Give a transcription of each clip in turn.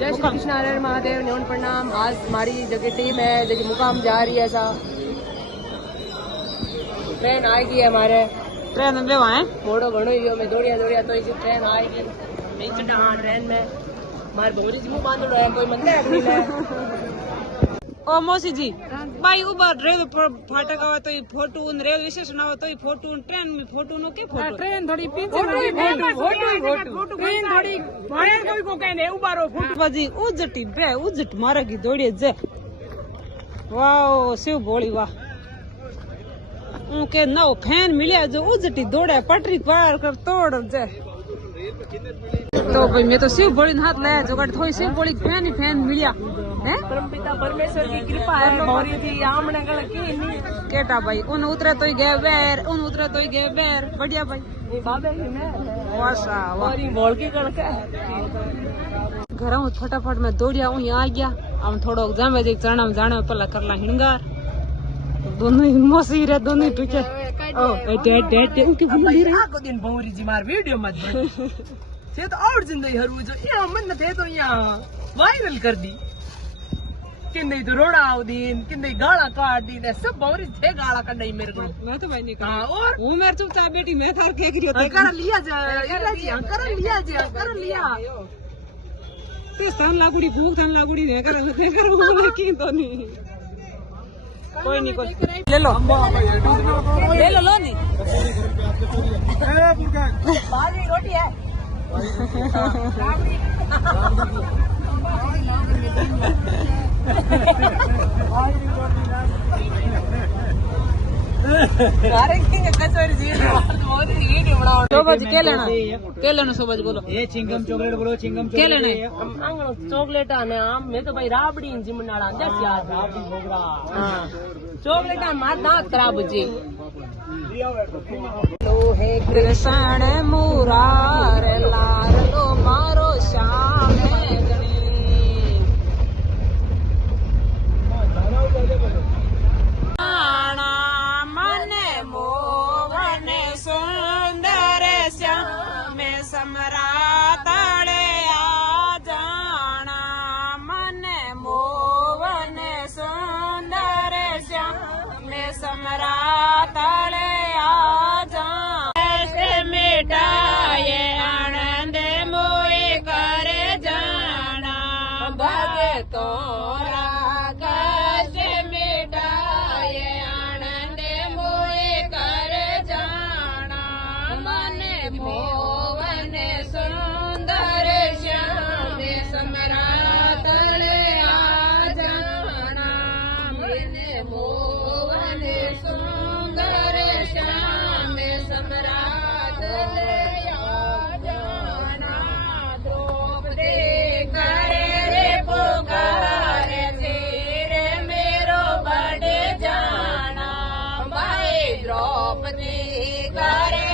जय श्री कृष्ण हर महादेव न्योन प्रणाम। आज हमारी जगह टीम है जगह मुकाम जा रही है सा ट्रेन आएगी हमारे ट्रेन में वहाँ मोड़ो घणो ही मैं दौड़िया दौड़िया तो इसी ट्रेन आएगी मैं चढ़ा हाँ ट्रेन में हमारे भोरी जी मुँह बांधो है कोई मंदिर अगली में ओ मौसी जी भाई उबर रेल फाटक आवे तो फोटो रेल स्टेशन आवे तो फोटो ट्रेन में फोटो नो के फोटो ट्रेन थोड़ी पीछे फोटो ट्रेन थोड़ी बाहर कोई को कहने उबारो फोटो बाजी उजटी ब्रे उजट मारे की दौड़े जे वाओ शिव भोली वाह उनके नौ फैन मिले जो उजटी दौड़े पटरी पार कर तोड़ जे तो भाई मैं तो शिव भोली हाथ लाया जो थोड़ी शिव भोली फैन ही फैन मिलिया है परमपिता परमेश्वर की कृपा है भौरी थी आमने गल की नहीं केटा भाई उन उतरे तो ही गए बैर उन उतरे तो ही गए बैर बढ़िया भाई ये बाबे की मैं वासा वाह बोल के कण के घर में फटाफट में दौड़िया हूँ यहाँ आ गया हम थोड़ा जामे जे चरणा में जाने पहला करला हिंगार दोनों ही मौसी रे दोनों ही टुके ओ डेड डेड उनके बुली रे को दिन भौरी जी मार वीडियो मत से तो और जिंदगी हरू जो यहाँ मन थे तो यहाँ वायरल कर दी कि नहीं तो रोड़ा आओ दिन कि नहीं गाला काट दी ने सब भौरी थे गाला काट नहीं मेरे को मैं तो भाई नहीं कर हाँ और वो मेरे चुपचाप बेटी मैं थार क्या करियो कर लिया कर लिया ते स्थान लागुड़ी भूख थान लागुड़ी ने कर बोले की तो नहीं कोई नहीं कोई ले लो लो नहीं बाजी रोटी है शोभाजी क्या लेना शोभाजी बोलो ये चिंगम चॉकलेट बोलो चिंगम क्या लेना है चॉकलेट आने आम मैं तो भाई राबड़ी जिमनाड़ा दस याद हाँ चॉकलेट मार दांत खराब जी लोहे कृष्ण मुरार लार लो मारो श्याम मन मोहन सुंदर श्याम समरातड़े आ जाना मन मोहन सुंदर श्याम समरातड़े आ जाना मिटाए आनंद मोए कर जाना भगतो मोहन सुंदर श्याम समरातड़े आ जाना मन मोहन सुंदर श्याम समरातड़े आ जाना द्रौपदी करे रे पुकार तेरे मेरो बढ़ जाना भाई द्रौपदी करे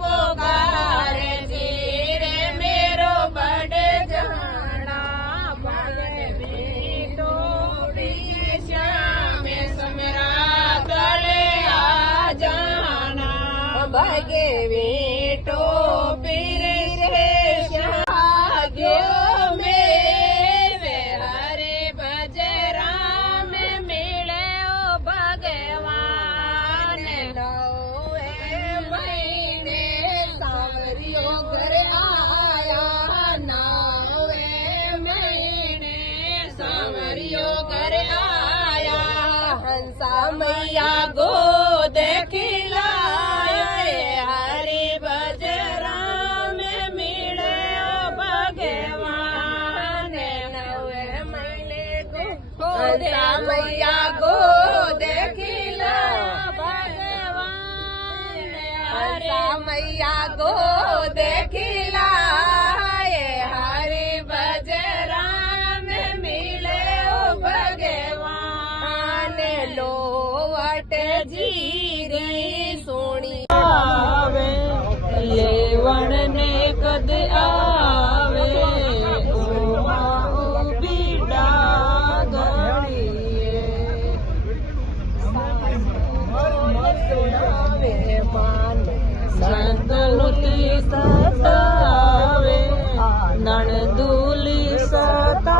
पुकार धीरे मेरो बढ़ जाना भगवी टोपी श्याम समरातड़े आ जाना भगवी टोपी रे श्याम मेरे हरे बजरा में मिले ओ भगवान घर आया नावे महीने सावरियो घर आया हंसा मैया गोद खिलाए हरे बजरा में मिले भगवान नवे महीने को हंसा मैया गोद खिलाया हंसा मैया गोद खिलाए हरे बजरा में मिले ओ भगवान लोवट जीरी सोनी आवे लेवण ने कद आवे ओ बीड़ा घड़िए संतनुती सतावे नण दूली सता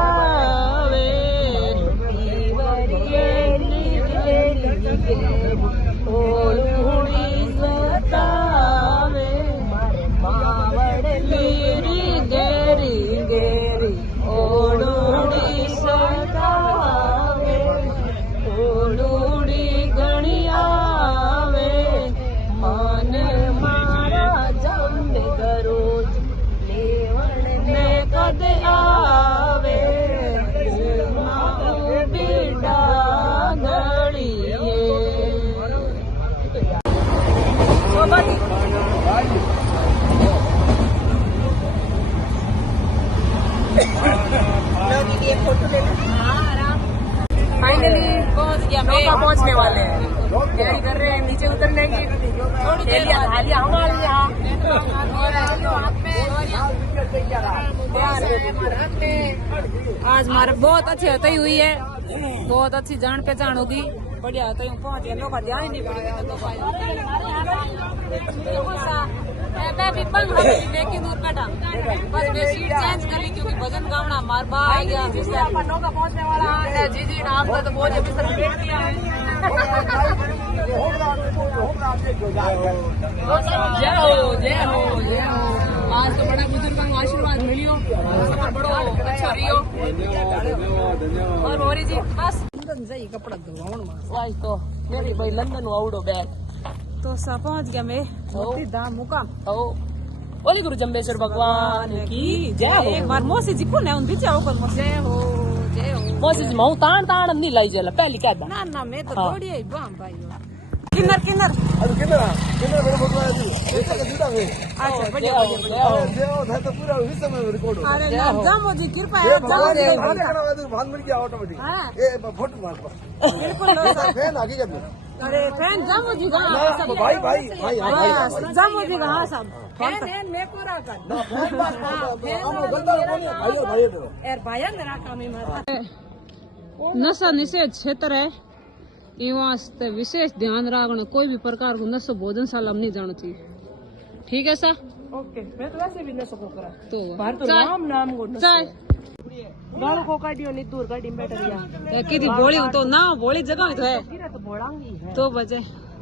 दीदी एक फोटो ले लो। फाइनली पहुंच गया मैं। पहुंचने वाले हैं, तैयारी कर रहे हैं नीचे उतरने की। थोड़ी देर हालिया हमारे यहाँ आज हमारे बहुत अच्छी हतई हुई है, बहुत अच्छी जान पहचान होगी, बढ़िया हतई पहुंच गए। लोग का ध्यान ही नहीं पड़ेगा मैं भी पंग लेकिन दूर कटा बस मैं सीट चेंज कर ली क्योंकि भजन गावना मार बा आ गया। जिससे अपन नौका पहुंचने वाला है। जी जी आपका तो बहुत बिस्तर भेज दिया है। जय हो जय हो जय हो। आज तो बड़ा बुजुर्ग का आशीर्वाद मिलियो, सफर बड़ो अच्छा रहियो। और मोरी जी बस सही कपड़ा धोवन आज तो मेरी भाई लंदन आवड़ो बैग तो सा पहुंच गया मैं मोती धाम मुकाम। बोले गुरु जम्बेश्वर भगवान की जय हो। एक बार मौसी जी को ना उन बीच आओ कर मौसी जय हो जय हो। मौसी जी मैं तान तान नहीं लाई जला पहली कह ना ना मैं तो हाँ। थोड़ी है बाम भाई किन्नर किन्नर किन्नर मेरे फोटो आया थी ऐसा का जुटा में। अच्छा बढ़िया बढ़िया जय हो था तो पूरा विश्व में रिकॉर्ड हो। अरे ना जामो जी कृपा है ये जामो भगवान जी का भाग करना है तो भाग मिल गया ऑटोमेटिक। हाँ। ये फोटो मार पर बिल्कुल लो सर। फैन हकीकत में अरे फैन जामो जी का सब भाई भाई भाई हाँ भाई जामो जी का हाँ सब फैन है मैं पूरा कर ना फैन बात हम गलत बोले भाई और भाई तेरे यार भाया मेरा काम ही मारा। नशा निषेध क्षेत्र है, ये वास्ते विशेष ध्यान रखना कोई भी प्रकार को नशा भोजनशाला में नहीं जाना चाहिए, ठीक है सर? ओके मैं तो वैसे भी न सको करा तो बाहर तो चाय नाम को चाय गाल को काटियो नहीं दूर गाड़ी में बैठ गया कितनी बोली तो ना बोली जगह में तो है फिर तो बोलांगी है। तो बजे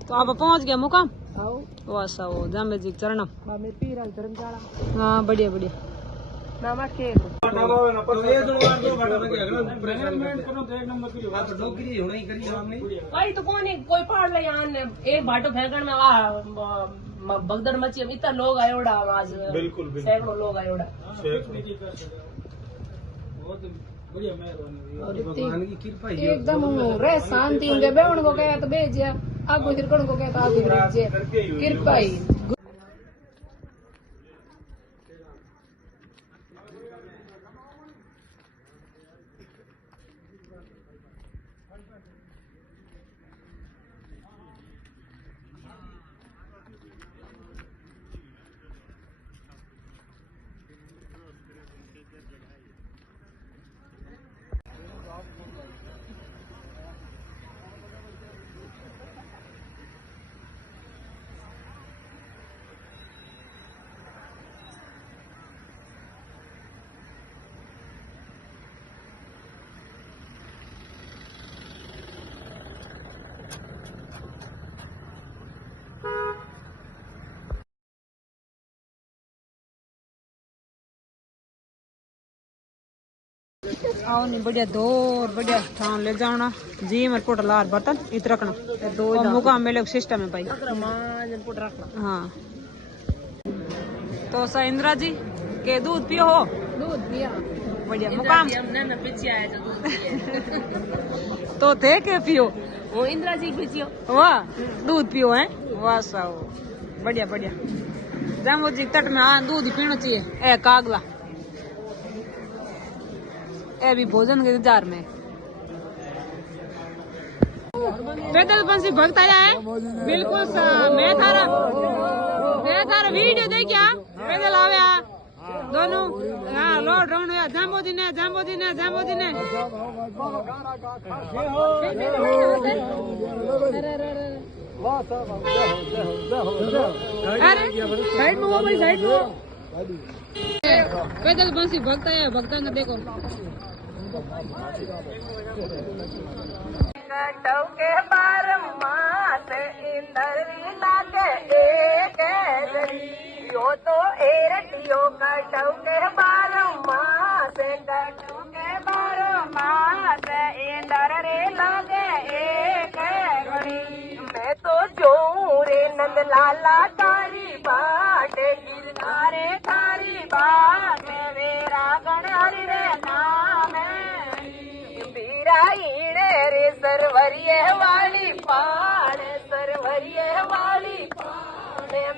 तो आप पहुंच गया मुकाम आओ वासा वो जामे जी चरणम। बा मेरे पीरा धर्मशाला हाँ बढ़िया बढ़िया नामा के भाई तो कौन है कोई पहाड़ ले यहाँ एक भाटो फेंकण में भगदड़ मची इतना लोग आए उड़ा आज बिल्कुल सैकड़ों लोग आए उड़ा एकदम रे शांति होंगे बेवण को कहे तो बेजिया आगो तिरकण को कहे तो आगो बेजिया कृपा ही। आओ नहीं बढ़िया दो बढ़िया ठान ले जाना जी मेरे कोट लार बर्तन इत रखना दो मुकाम में लोग सिस्टम है भाई हाँ। तो सा इंदिरा जी के दूध पियो हो दूध पिया बढ़िया मुकाम पीछे आया तो थे के पियो वो इंदिरा जी पीछे वाह दूध पियो है वाह सा बढ़िया बढ़िया जामो जी तट में हाँ दूध ही पीना चाहिए ए कागला ए भी भोजन के इंतजार में पैदल बंसी भक्त आया है बिल्कुल मैं थारा वीडियो देखिया पैदल आवे दोनों हाँ लौट रहा हूँ जाम्बोदी ने अरे साइड में हो भाई साइड में पैदल बंसी भक्त आया भक्ता ने देखो के बारम मास इंदर लागे एक यो तो एरटियो कटौ के बारम मास इंदर रे लागे एक मैं तो जो रे नंद लाला तारी बाट गिरधारे तारी बाट मेरा गण हरि रे नाम बीराईणे रे सरवरिये वाली पाड़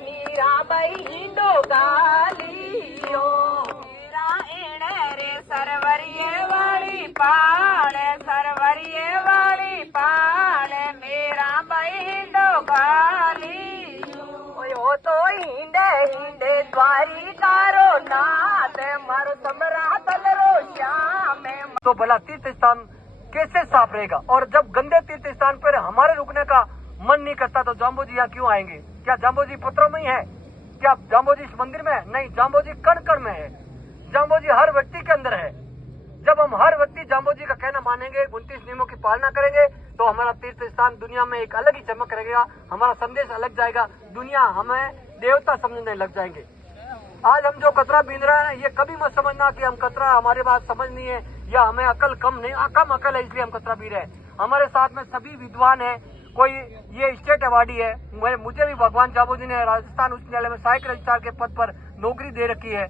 मीरा बाई हिंडो गालियो बीराईणे रे सरवरिये वाली द्वारिकारो नाथ मारो समरा तलरो श्याम। तो भला तीर्थ स्थान कैसे साफ रहेगा? और जब गंदे तीर्थ स्थान पर हमारे रुकने का मन नहीं करता तो जाम्बो जी यहाँ क्यों आएंगे? क्या जाम्बो जी पत्रों में ही है? क्या जाम्बो जी इस मंदिर में है? नहीं, जाम्बो जी कण कण में है। जाम्बो जी हर व्यक्ति के अंदर है। जब हम हर व्यक्ति जाम्बो जी का कहना मानेंगे, 29 नियमों की पालना करेंगे, तो हमारा तीर्थ स्थान दुनिया में एक अलग ही चमक रहेगा, हमारा संदेश अलग जाएगा, दुनिया हमें देवता समझने लग जाएंगे। आज हम जो कचरा बीन रहे हैं, ये कभी मत समझना कि हम कचरा हमारे बात समझ नहीं है या हमें अकल कम नहीं, कम अकल है इसलिए हम कचरा बी रहे हैं। हमारे साथ में सभी विद्वान है, कोई ये स्टेट अवार्डी है, मुझे भी भगवान जाम्बो जी ने राजस्थान उच्च न्यायालय में सहायक रजिस्ट्रार के पद पर नौकरी दे रखी है,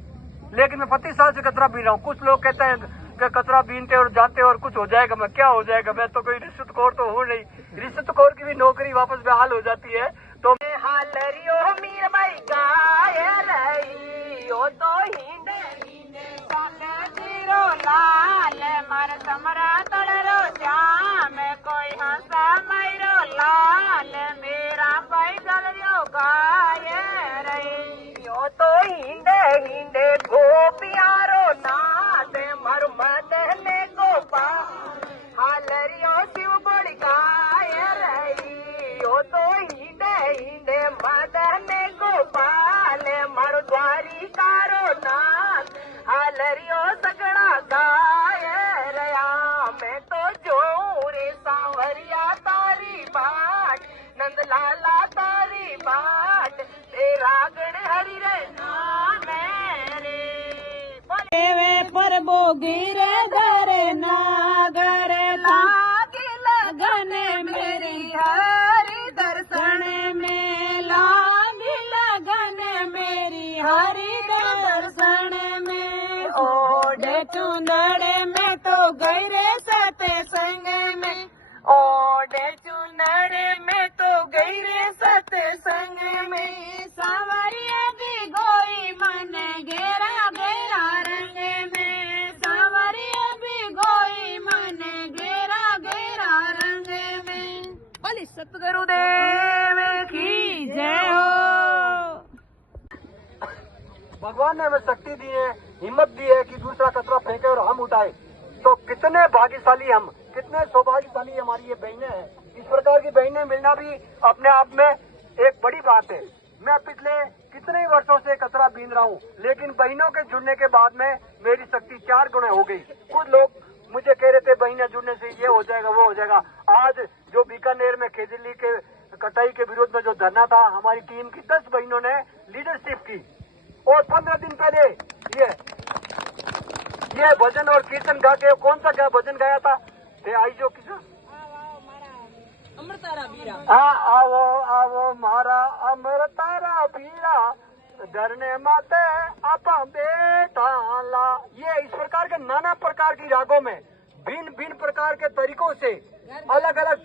लेकिन मैं 25 साल से कचरा बीन रहा हूँ। कुछ लोग कहते हैं कि कचरा बीनते और जाते और कुछ हो जाएगा, मैं क्या हो जाएगा, मैं तो कोई रिश्वतखोर तो हूँ नहीं। रिश्वतखोर की भी नौकरी वापस बहाल हो जाती है। तो हालरियो मीर भाई गाय रही ओ तो हिंदे हिंदे साले जीरो लाल मार समरा तड़रो श्याम कोई हंसा मैरो लाल मेरा पैदल यो गाय रही ओ तो हिंदे हिंदे गोपियारो नाथ मर मदने गोपा हालरियो शिव बड़ी गाय रही ओ तो हिंदे मदने गोपाल मर द्वारिकारो नाथ हालरियो सगड़ा गाय रया मैं तो जो रे सांवरिया तारी बाट नंद लाला तारी बाट तेरा गण हरि रे नाम रे वे पर बोगिर धरे नागर लागी लगन मेरी हरि दर्शन में लागी लगन मेरी हरि दर्शन में ओढ़े चुंदड़े में तो गई रे सते संग में ओढ़े चुंदड़े में तो गई रे सते संग में सावरिया दी गोई मन घेरा घेरा रंग में सावरिया भी गोई मन घेरा घेरा रंग में बोले सतगुरुदेव की जय हो। भगवान ने हमें शक्ति दी है, हिम्मत दी है कि दूसरा कचरा फेंके और हम उठाए। तो कितने भाग्यशाली हम, कितने सौभाग्यशाली हमारी ये बहनें हैं। इस प्रकार की बहनें मिलना भी अपने आप में एक बड़ी बात है। मैं पिछले कितने ही वर्षों से कचरा बीन रहा हूँ, लेकिन बहनों के जुड़ने के बाद में मेरी शक्ति 4 गुना हो गई। कुछ लोग मुझे कह रहे थे बहनें जुड़ने से ये हो जाएगा वो हो जाएगा। आज जो बीकानेर में खेजली के कटाई के विरोध में जो धरना था, हमारी टीम की 10 बहनों ने लीडरशिप की और 15 दिन पहले ये भजन और कीर्तन गा के कौन सा भजन गाया था? आई जो किशोर आवो आवो मारा अमर तारा पीरा डरने माते आपा बेटा ला। ये इस प्रकार के नाना प्रकार की रागों में भिन्न भिन्न प्रकार के तरीकों से अलग अलग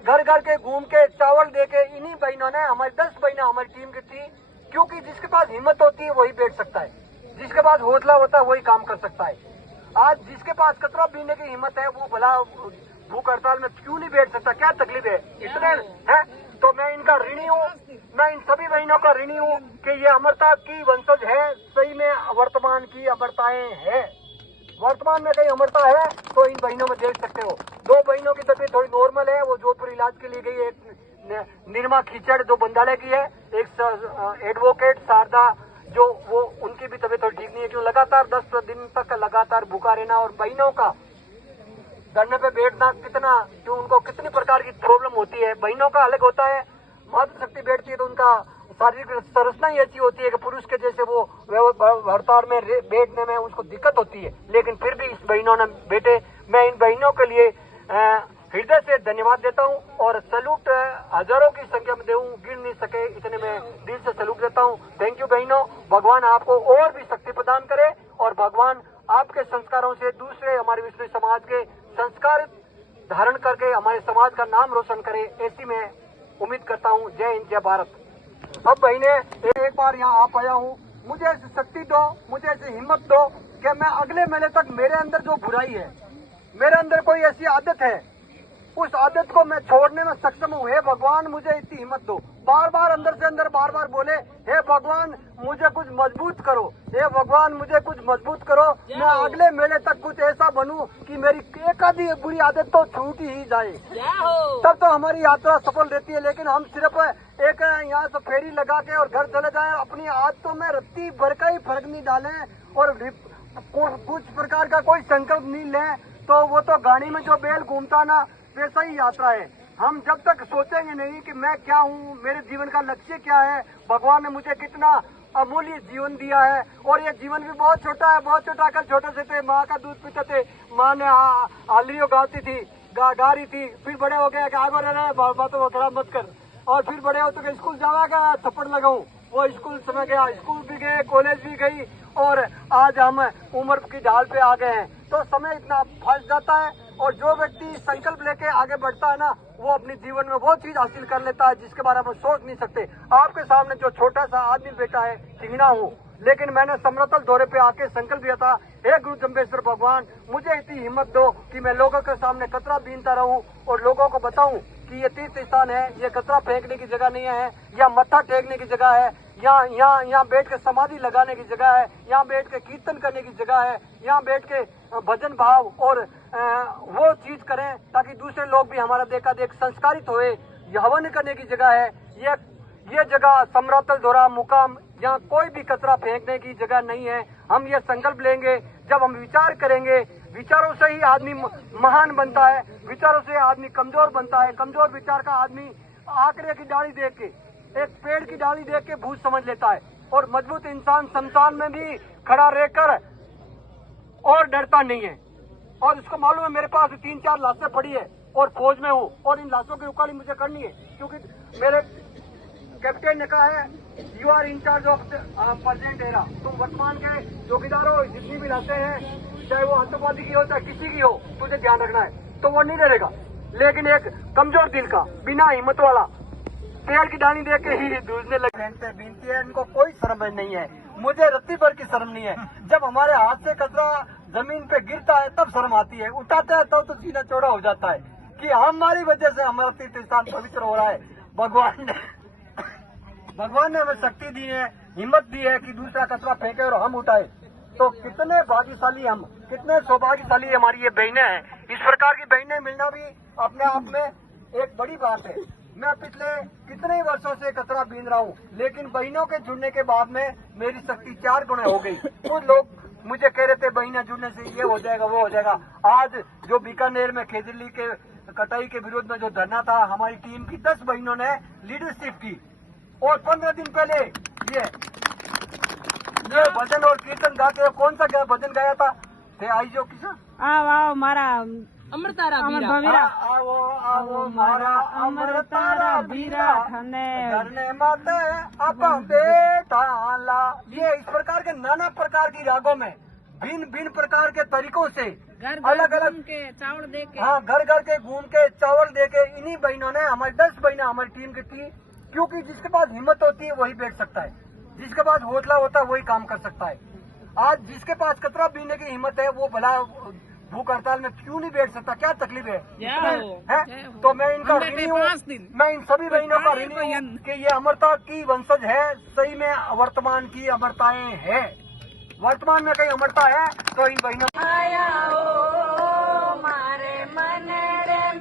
घर घर के घूम के चावल दे के इन्हीं बहनों ने, हमारी 10 बहनें हमारी टीम की थी, क्योंकि जिसके पास हिम्मत होती है वही बैठ सकता है, जिसके पास हौसला होता है वही काम कर सकता है। आज जिसके पास कचरा बीनने की हिम्मत है वो भला भूख हड़ताल में क्यों नहीं बैठ सकता? क्या तकलीफ है? इतने हैं तो मैं इनका ऋणी हूँ, मैं इन सभी बहनों का ऋणी हूँ कि ये अमरता की वंशज है। सही में वर्तमान की अमरताएं हैं, वर्तमान में कहीं अमरता है तो इन बहनों में देख सकते हो। 2 बहनों की तबीयत थोड़ी नॉर्मल है, वो जोधपुर इलाज के लिए गई। एक निर्मा खिचड़ जो बंदाले की है, एक एडवोकेट शारदा जो वो उनकी भी तबीयत थोड़ी ठीक नहीं है, क्यों लगातार 10 दिन तक लगातार भूखा रहना। और बहनों का धरने पे बैठना कितना, जो उनको कितनी प्रकार की प्रॉब्लम होती है। बहनों का अलग होता है, मातृशक्ति बैठती है तो उनका शारीरिक संरचना ही ऐसी होती है कि पुरुष के जैसे वो हड़ताल में बैठने में उसको दिक्कत होती है, लेकिन फिर भी इस बहनों ने बैठे। मैं इन बहनों के लिए हृदय से धन्यवाद देता हूं और सैल्यूट हजारों की संख्या में दूं, गिन नहीं सके इतने में दिल से सैल्यूट देता हूं। थैंक यू बहनों, भगवान आपको और भी शक्ति प्रदान करे और भगवान आपके संस्कारों से दूसरे हमारे विष्णु समाज के संस्कार धारण करके हमारे समाज का नाम रोशन करे, ऐसी मैं उम्मीद करता हूँ। जय हिंद, जय भारत। अब बहने एक बार यहाँ आ पाया हूँ, मुझे ऐसी शक्ति दो, मुझे ऐसी हिम्मत दो कि मैं अगले महीने तक मेरे अंदर जो बुराई है, मेरे अंदर कोई ऐसी आदत है, उस आदत को मैं छोड़ने में सक्षम हूँ। हे भगवान मुझे इतनी हिम्मत दो। बार बार अंदर से अंदर बार बार बोले, हे भगवान मुझे कुछ मजबूत करो, हे भगवान मुझे कुछ मजबूत करो, मैं अगले मेले तक कुछ ऐसा बनूं कि मेरी एक आधी बुरी आदत तो छूट ही जाए, तब तो हमारी यात्रा सफल रहती है। लेकिन हम सिर्फ एक यहाँ से फेरी लगा के और घर चले जाएं, अपनी आदतों में रत्ती भर का ही फर्क नहीं डालें और कुछ प्रकार का कोई संकल्प नहीं लें, तो वो तो गाड़ी में जो बैल घूमता ना वैसा ही यात्रा है। हम जब तक सोचेंगे नहीं कि मैं क्या हूँ, मेरे जीवन का लक्ष्य क्या है, भगवान ने मुझे कितना अमूल्य जीवन दिया है, और ये जीवन भी बहुत छोटा है, बहुत छोटा। कल छोटे से थे, माँ का दूध पीते थे, माँ ने हालियों गाती थी, गा रही थी, फिर बड़े हो गए कि आगे रह रहे बातों को खराब मत कर, और फिर बड़े हो तो स्कूल जावागा थप्पड़ लगाऊं, वो स्कूल समय गया, स्कूल भी गए, कॉलेज भी गई, और आज हम उम्र की ढाल पे आ गए हैं। तो समय इतना फंस जाता है, और जो व्यक्ति संकल्प लेके आगे बढ़ता है ना, वो अपने जीवन में वो चीज हासिल कर लेता है जिसके बारे में सोच नहीं सकते। आपके सामने जो छोटा सा आदमी बैठा है, चिंगना हूँ, लेकिन मैंने समरतल दौरे पे आके संकल्प लिया था, हे गुरु जम्बेश्वर भगवान मुझे इतनी हिम्मत दो कि मैं लोगों के सामने कचरा बीनता रहूं और लोगों को बताऊं कि ये तीर्थ स्थान है, ये कचरा फेंकने की जगह नहीं है, या मत्था टेकने की जगह है, यहाँ बैठ के समाधि लगाने की जगह है, यहाँ बैठ के कीर्तन करने की जगह है, यहाँ बैठ के भजन भाव और वो चीज करें ताकि दूसरे लोग भी हमारा देखा देख संस्कारित होए। हवन करने की जगह है ये जगह समरतल दौरा मुकाम, यहाँ कोई भी कचरा फेंकने की जगह नहीं है। हम ये संकल्प लेंगे, जब हम विचार करेंगे, विचारों से ही आदमी महान बनता है, विचारों से आदमी कमजोर बनता है। कमजोर विचार का आदमी आंकड़े की डाली देख के, एक पेड़ की डाली देख के भूत समझ लेता है, और मजबूत इंसान शमशान में भी खड़ा रहकर और डरता नहीं है। और उसको मालूम है मेरे पास 3-4 लाशें पड़ी है और फौज में हूँ, और इन लाशों की उखाड़ी मुझे करनी है, क्योंकि मेरे कैप्टन ने कहा है you are in charge of present era. तुम वर्तमान के चौकीदार हो, जितनी भी लाशें हैं, चाहे वो आतंकवादी की हो चाहे किसी की हो, तुझे ध्यान रखना है। तो वो नहीं डरेगा, लेकिन एक कमजोर दिल का, बिना हिम्मत वाला, पेड़ की डाली देख के ही दूसरे लगे बीनती है, इनको कोई शर्म नहीं है। मुझे रत्ती भर की शर्म नहीं है। जब हमारे हाथ से कचरा जमीन पे गिरता है तब शर्म आती है, उठाते हैं तब तो सीना चौड़ा हो जाता है कि हमारी वजह से हमारा तीर्थ स्थान पवित्र हो रहा है। भगवान ने हमें शक्ति दी है, हिम्मत दी है कि दूसरा कचरा फेंके और हम उठाए। तो कितने भाग्यशाली हम, कितने सौभाग्यशाली हमारी ये बहनें हैं। इस प्रकार की बहनें मिलना भी अपने आप में एक बड़ी बात है। मैं पिछले कितने ही वर्षों से कचरा बीन रहा हूँ, लेकिन बहनों के जुड़ने के बाद में मेरी शक्ति 4 गुना हो गई। कुछ लोग मुझे कह रहे थे बहनें जुड़ने से ये हो जाएगा वो हो जाएगा। आज जो बीकानेर में खेजली के कटाई के विरोध में जो धरना था, हमारी टीम की 10 बहनों ने लीडरशिप की, और 15 दिन पहले ये भजन और कीर्तन गा के, कौन सा भजन गाया था, आई जो किसा आओ मारा अमर तारा आओ आओ मारा अमर तारा बीरा धरने माते आप बेटाला। ये इस प्रकार के नाना प्रकार की रागों में भिन्न प्रकार के तरीकों से अलग अलग के चावल दे के, हाँ, घर के घूम के चावल दे के, इन्हीं बहनों ने, हमारी 10 बहनें हमारी टीम की थी। क्योंकि जिसके पास हिम्मत होती है वही बैठ सकता है, जिसके पास हौसला होता है वही काम कर सकता है। आज जिसके पास कचरा बीनने की हिम्मत है वो भला भूख हड़ताल में क्यों नहीं बैठ सकता? क्या तकलीफ है? तो मैं इनका ऋणी हूँ, मैं इन सभी बहनों का ऋणी हूँ कि ये अमरता की वंशज है। सही में वर्तमान की अमरताएं है, वर्तमान में कहीं अमरता है तो इन बहनों आया हो मारे मन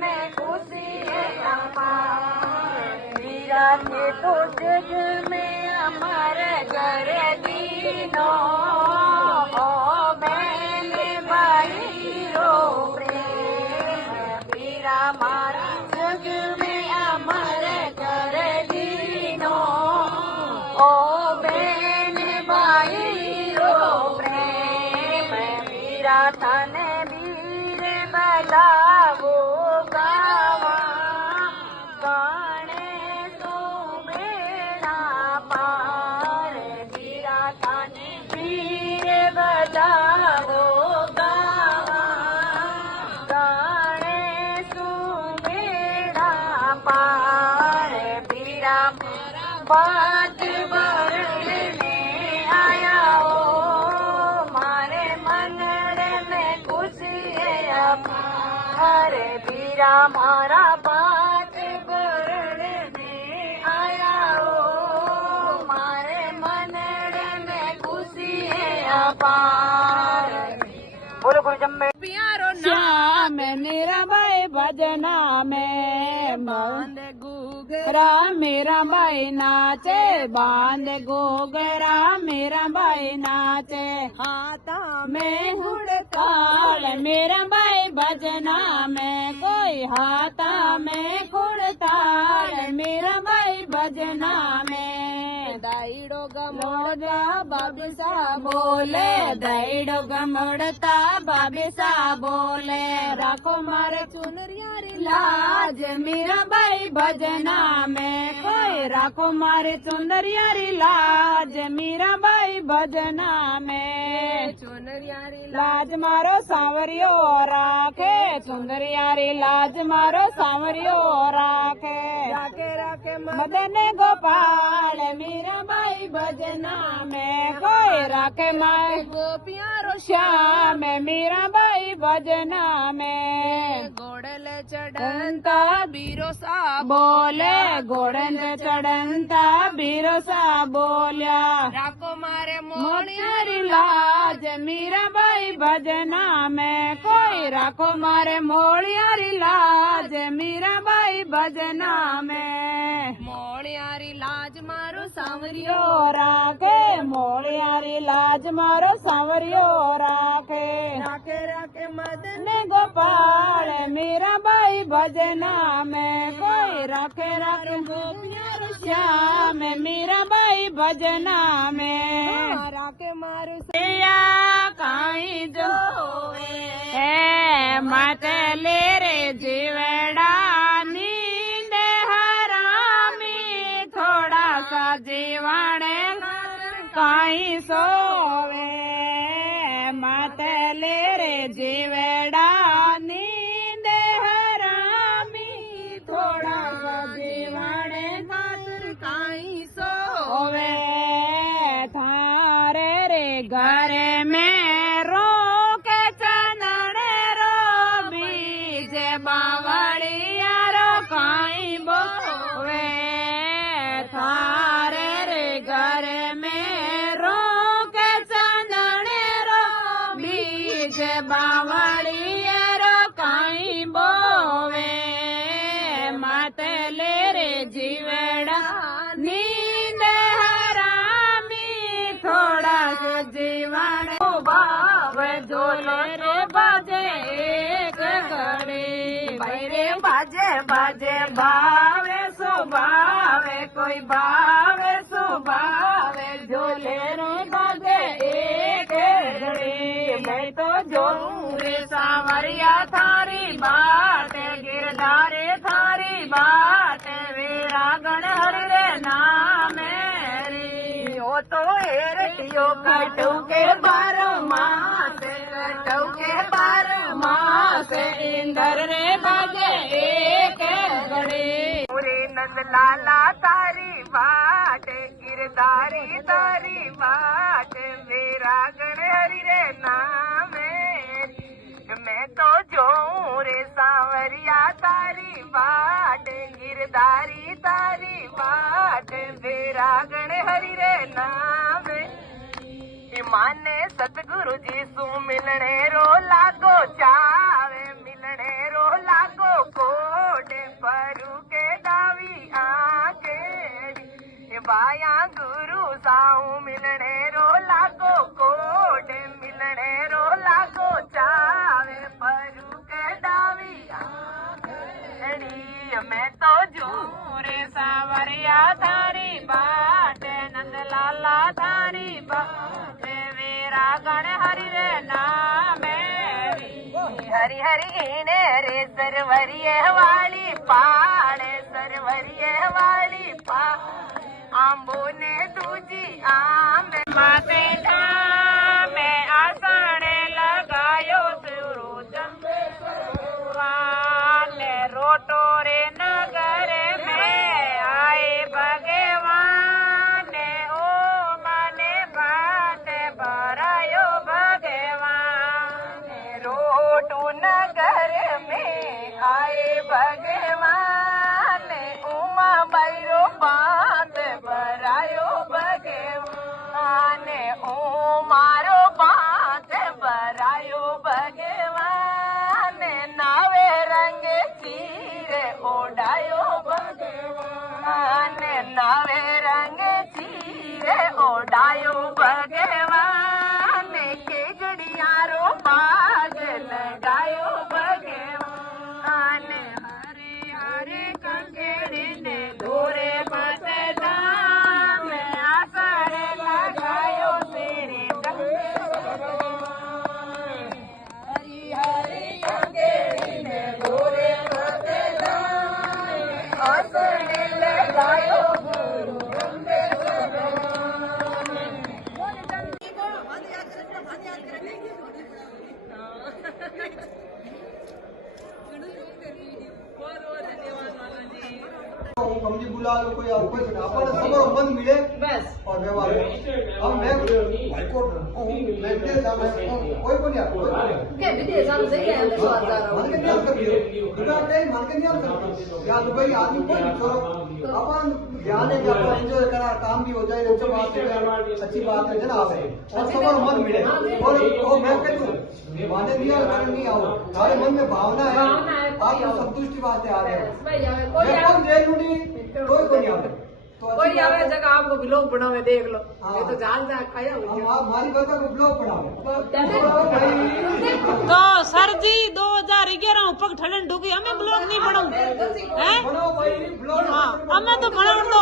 में खुशी है वीरा के तो जग में हमारे घर दीनो ओ बहन भाई रो प्रेम वीरा मारा जग में हमारे घर दीनो ओ बहन भाई रो प्रेम वीरा थाने वीर बलावो गावा गाने तो बेड़ा पार वीरा थाने वीर बलावो गावा गाने तो बेड़ा पार वीरा बात बरने आया हो मारे मन में खुशी है अपार। अरे बीरा मारा पाँच बोरण में आया हो, मारे मनड़े में खुशी है अपार। बोलो गुरु जम्मे प्यारो श्याम मेरा भाई भजना में बांध गोगरा मेरा भाई नाचे, बांध गोगरा मेरा भाई नाचे, हाथा में हुड़ताल मेरा भाई भजना में, कोई हाथा में हुड़ताल मेरा भाई भजना में। दाइडो गमोड़ा बाबी सा बोले, दाइडो गमोड़ता बाबी सा बोले, राखो मारे चुनरिया री लाज मेरा भाई भजना में, कोई राखो मारे चुनरिया री लाज मेरा भाई भजना में। चुनरिया री लाज मारो सांवरियो राखे, चुनरिया री लाज मारो सांवरियो राखे, राखे राखे मदन गोपाल मेरा भाई भजना में, कोई राखे माए गोपियारो श्याम मेरा भाई भजना में। घोड़ले चढ़ंता बीरो सा बोले, घोड़ले चढ़ंता बीरो सा बोलिया, राखो मारे मोहनियारी लाज मेरा भाई भजना में, कोई राखो मारे मोहनियारी लाज मेरा भाई भजना में। मोहनियारी लाज मारो सांवरियो राखे, मोहनियारी लाज मारो सांवरियो राखे, राखे राखे मदन गोपाल मेरा भाई भजना में, कोई राखे राखे गोपियारो श्याम मेरा भाई भजना में। राखे मारो सैया काई जो है मत ले रे जीवड़ा, नींद हरामी थोड़ा सा जीवन काई सोवे, मत ले रे जीवड़ा, नींद हरामी थोड़ा सा जीवन काई सोवे, थारे रे घर में रो के चंदने रो बीज बावड़िया रो काई बोवे, थारे रे घर में रो के चंदने रो बीज बावड़िया रो काई बोवे, मत ले रे जीवड़ा, नींद हरामी थोड़ा सा जीवन बावे, झोले रे बाजे एक घड़ी, भैरे बाजे बाजे भावे सुभावे, कोई भावे सुभावे, झोले रे बाजे एक घड़ी, मैं तो जोऊं रे सांवरिया थारी बाट, गिरधारे थारी बाट, वीरागण हरि रे नाम री, ओ तो एरटियो कटू के 12 मास, कटू के 12 मास, इंदर रे बाजे एक घड़ी, पूरे नंद लाला तारी बाट, गिरधारी तारी बाट, मेरा गण हरि रे नाम री, मैं तो जोऊं रे सांवरिया तारी बाट, गिरधारी तारी बाट, मेरा गण हरि रे नाम री। माने सतगुरु जी सु मिलने रो लागो चावे, मिलने रो लागो कोटे परू के दावी आके, बाया गुरु साऊ मिलने रो लागो कोटे, मिलने रो लागो चावे परू के दावी आके, मैं तो झूरे सांवरिया थारी बाट, नंद लाला थारी बाट, वीरा गण हरि रे नाम री, हरि हरि इने रे सरवरिये वाली पाड़े, सरवरिये वाली पाड़, आंबो ने दूजी आम माते में आसाने लगायो सूरज ने रोटो रे नगर में आए भगवान, ओ मने बात भरायो भगवान, रो छोटू नगर में आए भगवान उमा बैरो बात बरायो भगवान उमारो बात बरायो भगवान नावे रंग चीर ओढ़ायो भगवान नावे रंग चीर ओढ़ायो भगवान के गड़ियारो बाग लगायो भगवान हरे हरे कंकेरे ने धोरे मतदान आसर लगायो तेरे हरी हरी कंकेरे ने धोरे मतदान आसर लगायो कमजी बुला लो कोई और कोई अपन सबको मन मिले बस और व्यवहार अब मैं हाईकोर्ट मैं विदेश जा रहा हूं कोई को नहीं क्या विदेश हम सही है तो बात कर रहा हूं मान के नहीं सकते बिना नहीं मान के नहीं सकते या दुबई आदमी कोई नहीं छोड़ो अपन ध्यान है कि अपन एंजॉय करा काम भी हो जाए अच्छी बात है अच्छी बात है जनाब है और सबको मन मिले और वो मैं कहूं माने दिया कारण नहीं आओ हमारे मन में भावना है आप संतुष्टि बात है आ रहे हैं कोई जेल नहीं कोई को नहीं आवे तो कोई आवे जगह आपको ब्लॉग बनावे देख लो ये तो जाल जा खाया हम आप हमारी बात को ब्लॉग बनाओ तो सर जी 2011 पग ठंडन ढुकी हमें ब्लॉग नहीं बनाऊं हैं बनाओ भाई ब्लॉग हाँ हमें तो बनाव दो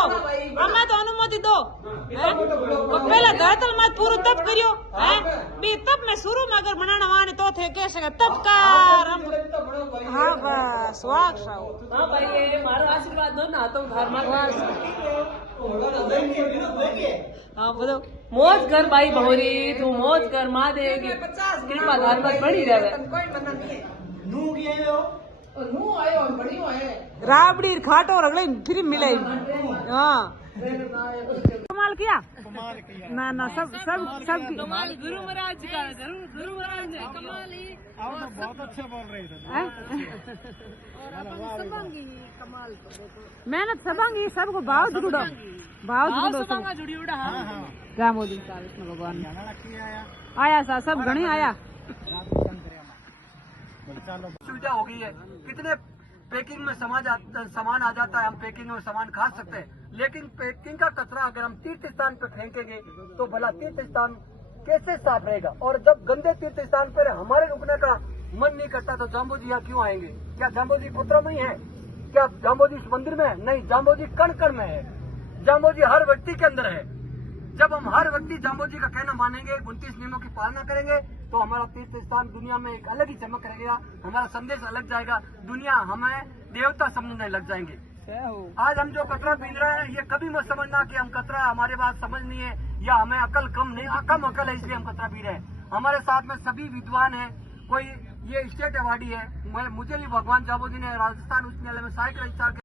हमें तो अनुमति दो हैं वो पहले धरतल मत पूरा तब करियो हैं भी तब मैं शुरू में अगर बनाना वाने तो थे कैसे तब कर हम हाँ बस वाक साओ हां भाई ये मारो आशीर्वाद दो ना तो घर में हाँ बोलो मौज कर भाई भौरी तू मौज कर माँ देगी कृपा धार पर पड़ी रहे राबड़ी खाटो रगड़े फिर मिले हाँ कमाल किया ना ना सब कमाल गुरु महाराज का जरूर गुरु महाराज ने कमाल ही बहुत अच्छे बोल रहे थे मेहनत सबंगी सबको भाव जुड़ो जुड़ी उड़ा राम मोदी कृष्ण भगवान आया सा सब घणी आया सुविधा हो गई है कितने पैकिंग में सामान आ जाता है हम पैकिंग में सामान खा सकते हैं लेकिन पैकिंग का कचरा अगर हम तीर्थ स्थान पर फेंकेंगे तो भला तीर्थ स्थान कैसे साफ रहेगा और जब गंदे तीर्थ स्थान पर हमारे रुकने का मन नहीं करता तो जाम्बू जी यहाँ क्यों आएंगे क्या जाम्बू जी पुत्र में ही है क्या जाम्बू जी इस मंदिर में है नहीं जाम्बू जी कण कण में है जाम्बू जी हर व्यक्ति के अंदर है जब हम हर व्यक्ति जाम्बू जी का कहना मानेंगे 29 नियमों की पालना करेंगे तो हमारा तीर्थ स्थान दुनिया में एक अलग ही चमक रहेगा हमारा संदेश अलग जाएगा दुनिया हमें देवता समझने लग जाएंगे आज हम जो कचरा पीन रहे हैं ये कभी मत समझना कि हम कचरा हमारे बात समझ नहीं है या हमें अकल कम नहीं कम अकल है इसलिए हम कचरा पी रहे हैं हमारे साथ में सभी विद्वान है कोई ये स्टेट अवार्डी है मुझे भी भगवान जाम्बू जी ने राजस्थान उच्च न्यायालय में सहायक रजिस्ट्रार